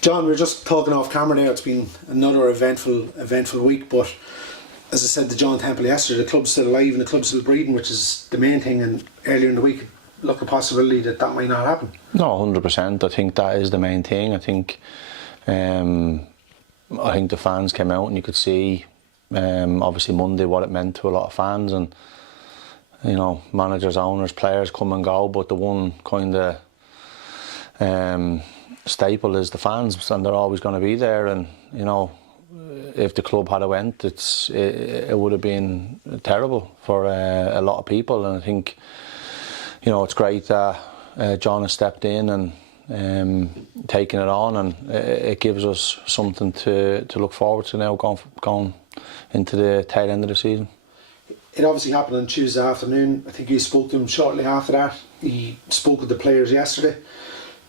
John, we were just talking off camera there. It's been another eventful week, but as I said to John Temple yesterday, the club's still alive and the club's still breathing, which is the main thing. And earlier in the week, look, a possibility that might not happen. No, 100%. I think that is the main thing. I think the fans came out and you could see, obviously Monday, what it meant to a lot of fans, and you know, managers, owners, players come and go, but the one kind of staple is the fans, and they're always going to be there. And you know, if the club had went, it would have been terrible for a lot of people. And I think, you know, it's great that John has stepped in and taken it on, and it gives us something to look forward to now going into the tail end of the season. It obviously happened on Tuesday afternoon. I think you spoke to him shortly after that. He spoke with the players yesterday.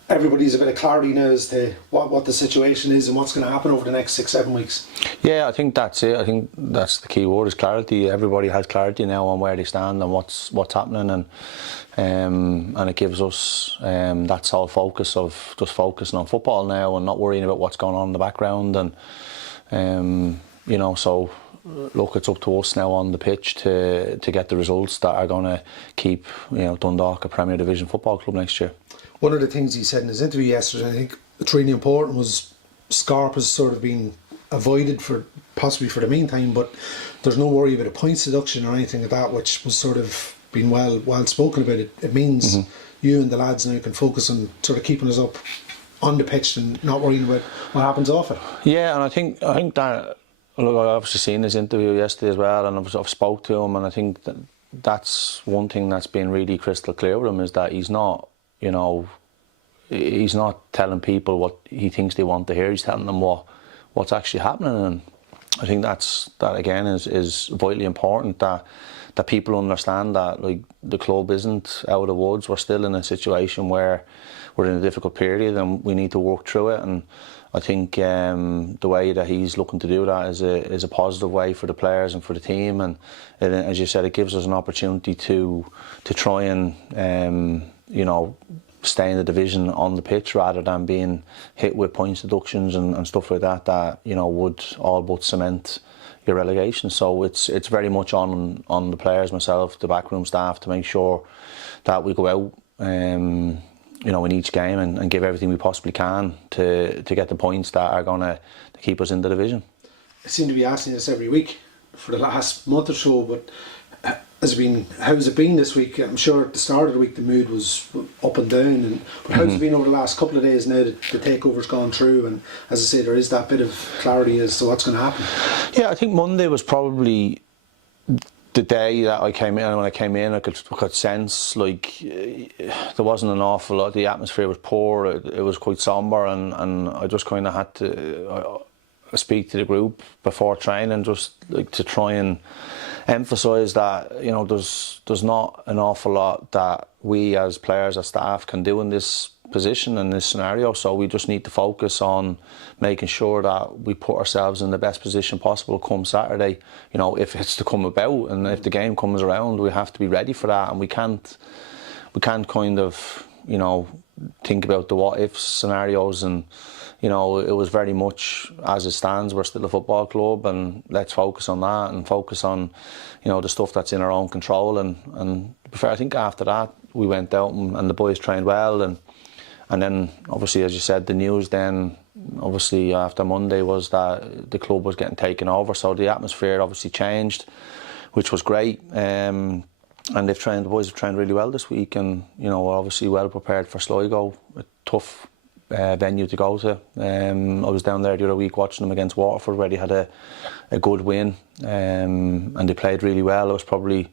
Everybody's a bit of clarity now as to what the situation is and what's going to happen over the next 6-7 weeks. Yeah, I think that's it. I think that's the key word, is clarity. Everybody has clarity now on where they stand and what's happening, and it gives us that sole focus of just focusing on football now and not worrying about what's going on in the background. And you know, so look, it's up to us now on the pitch to get the results that are going to keep, you know, Dundalk a Premier Division football club next year. One of the things he said in his interview yesterday, I think it's really important, was Scarp has sort of been avoided for possibly for the meantime, but there's no worry about a point deduction or anything like that, which was sort of been well spoken about. It means you and the lads now can focus on sort of keeping us up on the pitch and not worrying about what happens off it. Yeah, and I think that, look, I've obviously seen his interview yesterday as well, and I've spoke to him, and I think that's one thing that's been really crystal clear with him, is that he's not, you know, he's not telling people what he thinks they want to hear. He's telling them what's actually happening, and I think that again is vitally important, that people understand that, like, the club isn't out of the woods. We're still in a situation where we're in a difficult period and we need to work through it. And I think the way that he's looking to do that is a positive way for the players and for the team. And as you said, it gives us an opportunity to try and you know, stay in the division on the pitch, rather than being hit with points deductions and stuff like that you know, would all but cement your relegation. So it's very much on the players, myself, the backroom staff, to make sure that we go out you know, in each game and give everything we possibly can to get the points that are going to keep us in the division. I seem to be asking this every week for the last month or so, but how's it been this week? I'm sure at the start of the week the mood was up and down, but how's it been over the last couple of days now that the takeover's gone through, and as I say, there is that bit of clarity as to what's going to happen? Yeah, I think Monday was probably the day that I came in, and when I came in I could sense, like, there wasn't an awful lot. The atmosphere was poor, it was quite sombre, and I just kind of had to speak to the group before training, just like to try and emphasise that, you know, there's not an awful lot that we as players, as staff, can do in this position, in this scenario. So we just need to focus on making sure that we put ourselves in the best position possible come Saturday. You know, if it's to come about and if the game comes around, we have to be ready for that, and we can't kind of, you know, think about the what if scenarios. And you know, it was very much as it stands, we're still a football club, and let's focus on that and focus on, you know, the stuff that's in our own control. And I think after that we went out and the boys trained well, and then obviously, as you said, the news then obviously after Monday was that the club was getting taken over, so the atmosphere obviously changed, which was great. And the boys have trained really well this week, and you know, obviously well prepared for Sligo, a tough venue to go to. I was down there the other week watching them against Waterford, where they had a good win, and they played really well. It was probably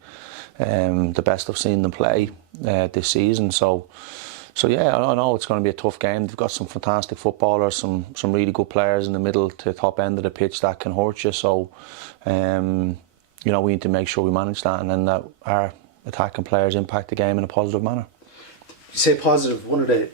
the best I've seen them play this season. So yeah, I know it's going to be a tough game. They've got some fantastic footballers, some really good players in the middle to top end of the pitch that can hurt you. So you know, we need to make sure we manage that, and then that our attacking players impact the game in a positive manner. You say positive. One of the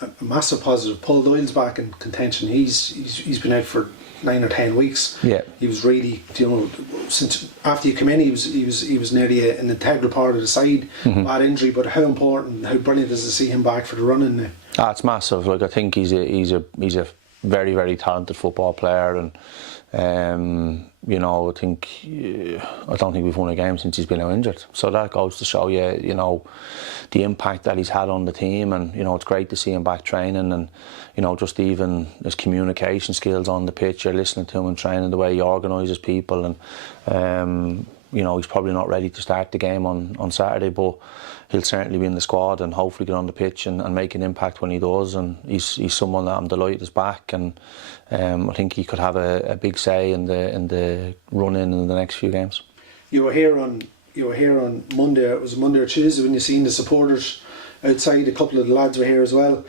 a massive positive, Paul Doyle's back in contention. He's been out for 9 or 10 weeks. Yeah, he was really, you know, since after you came in, he was nearly an integral part of the side. Bad injury, but how important, how brilliant is it to see him back for the running now? It's massive. Like, I think he's a very, very talented football player, and you know, I don't think we've won a game since he's been out injured. So that goes to show you, you know, the impact that he's had on the team, and you know, it's great to see him back training, and you know, just even his communication skills on the pitch. You're listening to him and training, the way he organises people, and you know, he's probably not ready to start the game on Saturday, but he'll certainly be in the squad and hopefully get on the pitch and make an impact when he does. And he's someone that I'm delighted is back, and I think he could have a big say in the run in the next few games. You were here on Monday. It was Monday or Tuesday when you seen the supporters outside. A couple of the lads were here as well.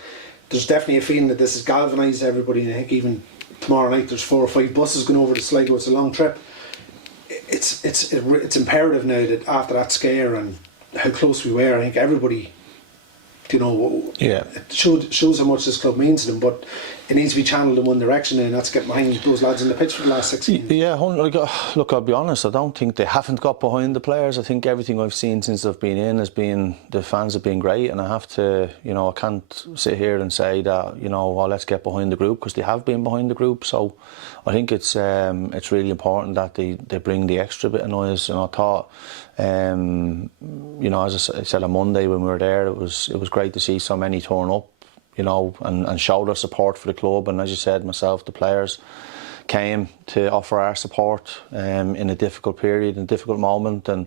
There's definitely a feeling that this has galvanised everybody, and I think even tomorrow night there's 4 or 5 buses going over to Sligo. It's a long trip. It's imperative now that after that scare and how close we were, I think everybody, you know, it shows how much this club means to them, but it needs to be channeled in one direction, and that's get behind those lads in the pitch for the last 16. Yeah, look, I'll be honest, I don't think they haven't got behind the players. I think everything I've seen since they've been in has been, the fans have been great, and I have to, you know, I can't sit here and say that, you know, well, let's get behind the group, because they have been behind the group. So I think it's really important that they bring the extra bit of noise. And I thought, you know, as I said on Monday when we were there, it was great to see so many turn up, you know, and show their support for the club. And as you said, myself, the players came to offer our support in a difficult period, in a difficult moment. And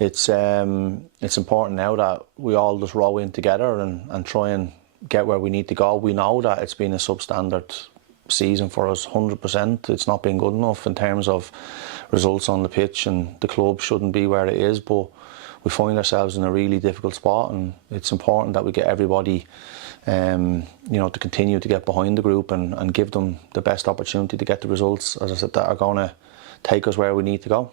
it's important now that we all just row in together and try and get where we need to go. We know that it's been a substandard season for us, 100%. It's not been good enough in terms of results on the pitch, and the club shouldn't be where it is, but we find ourselves in a really difficult spot, and it's important that we get everybody you know, to continue to get behind the group and give them the best opportunity to get the results, as I said, that are going to take us where we need to go.